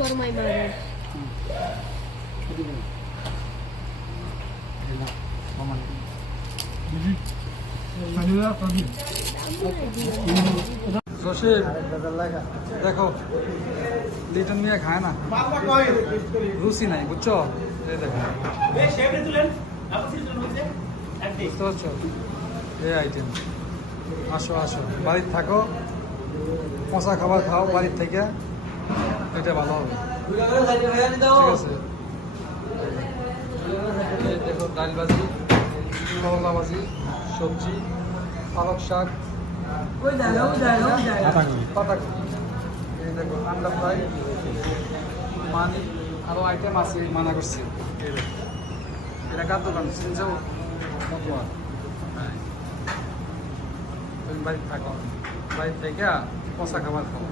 for my mother. Jasim দেখো লিটন মিয়া খায় না, রুচি নাই, বুঝছো? এই দেখো, বুঝতে পারছো? এই আইটেম। আসো আসো, বাড়িতে থাকো, পচা খাবার খাও বাড়ির থেকে, এটা ভালো হবে। ঠিক আছে, এই দেখো ডাল ভাজি, করলা ভাজি, সবজি, পালক শাক, পাতাকপি, এই দেখো আন্ডা ফ্রাই, মানি, আরো আইটেম আছে, মানা করছি। এই দেখো, এটা কার দোকান শুনছো? মতুয়া। হ্যাঁ, তুমি বাড়িতে থাকো, বাড়ির থেকে পচা খাবার খাও।